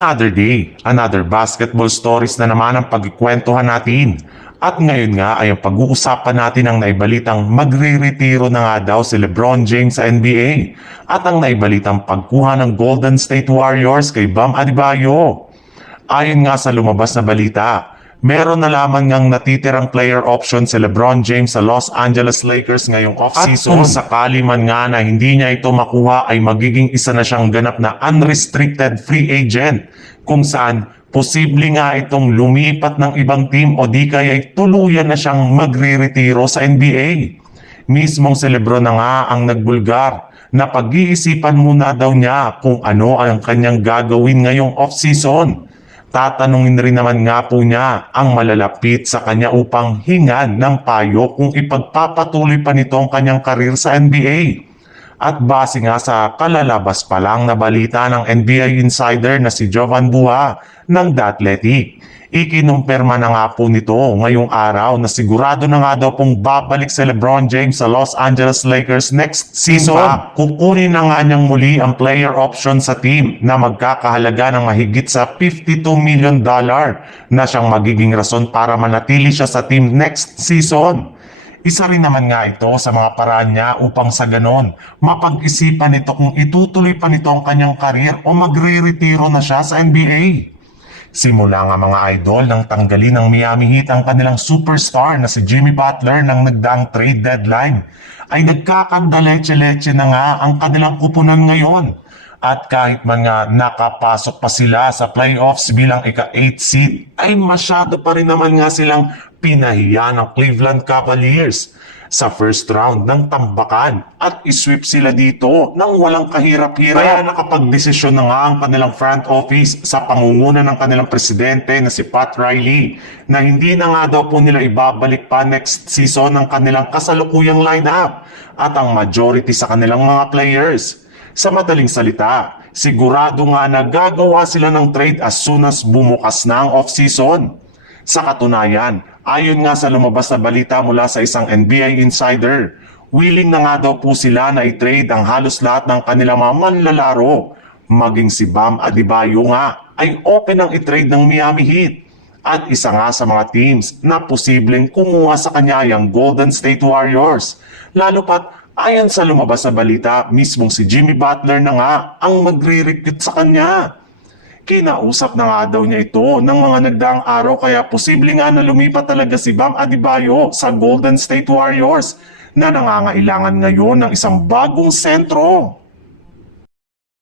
Another day, another basketball stories na naman ang pagkikwentuhan natin. At ngayon nga ay ang pag-uusapan natin ang naibalitang magre-retiro na nga daw si LeBron James sa NBA at ang naibalitang pagkuha ng Golden State Warriors kay Bam Adebayo. Ayon nga sa lumabas na balita, meron na lamang ngang natitirang player option si LeBron James sa Los Angeles Lakers ngayong off-season. At kung sakali man nga na hindi niya ito makuha ay magiging isa na siyang ganap na unrestricted free agent kung saan posible nga itong lumipat ng ibang team o di kaya ay tuluyan na siyang magre-retiro sa NBA. Mismong si LeBron na nga ang nagbulgar na pag-iisipan muna daw niya kung ano ang kanyang gagawin ngayong off-season. Tatanungin rin naman nga po niya ang malalapit sa kanya upang hingan ng payo kung ipagpapatuloy pa nito ang kanyang karir sa NBA. At base nga sa kalalabas pa lang na balita ng NBA insider na si Jovan Buha ng The Athletic, ikinumpirma na nga po nito ngayong araw na sigurado na nga daw pong babalik si LeBron James sa Los Angeles Lakers next season. Kukunin na nga niyang muli ang player option sa team na magkakahalaga ng mahigit sa $52 million na siyang magiging rason para manatili siya sa team next season. Isa rin naman nga ito sa mga paraan niya upang sa ganon mapag-isipan nito kung itutuloy pa nito ang kanyang karir o magre-retiro na siya sa NBA. Simula nga mga idol nang tanggalin ng Miami Heat ang kanilang superstar na si Jimmy Butler nang nagdaang trade deadline, ay nagkakandaletse-letse na nga ang kanilang kupunan ngayon. At kahit man nga nakapasok pa sila sa playoffs bilang ika-8 seed, ay masyado pa rin naman nga silang pinahiya ng Cleveland Cavaliers sa first round ng tambakan at isweep sila dito nang walang kahirap-hirap. Kaya nakapagdesisyon na nga ang kanilang front office sa pangunguna ng kanilang presidente na si Pat Riley na hindi na nga daw po nila ibabalik pa next season ang kanilang kasalukuyang lineup at ang majority sa kanilang mga players. Sa madaling salita, sigurado nga na gagawa sila ng trade as soon as bumukas na ang off-season. Sa katunayan, ayon nga sa lumabas na balita mula sa isang NBA insider, willing na nga daw po sila na i-trade ang halos lahat ng kanilang mga manlalaro. Maging si Bam Adebayo nga ay open ang i-trade ng Miami Heat. At isa nga sa mga teams na posibleng kumuha sa kanya ay ang Golden State Warriors. Lalo pat ayon sa lumabas na balita, mismong si Jimmy Butler na nga ang magre-recruit sa kanya. Kinausap na nga daw niya ito ng mga nagdaang araw kaya posible nga na lumipat talaga si Bam Adebayo sa Golden State Warriors na nangangailangan ngayon ng isang bagong sentro.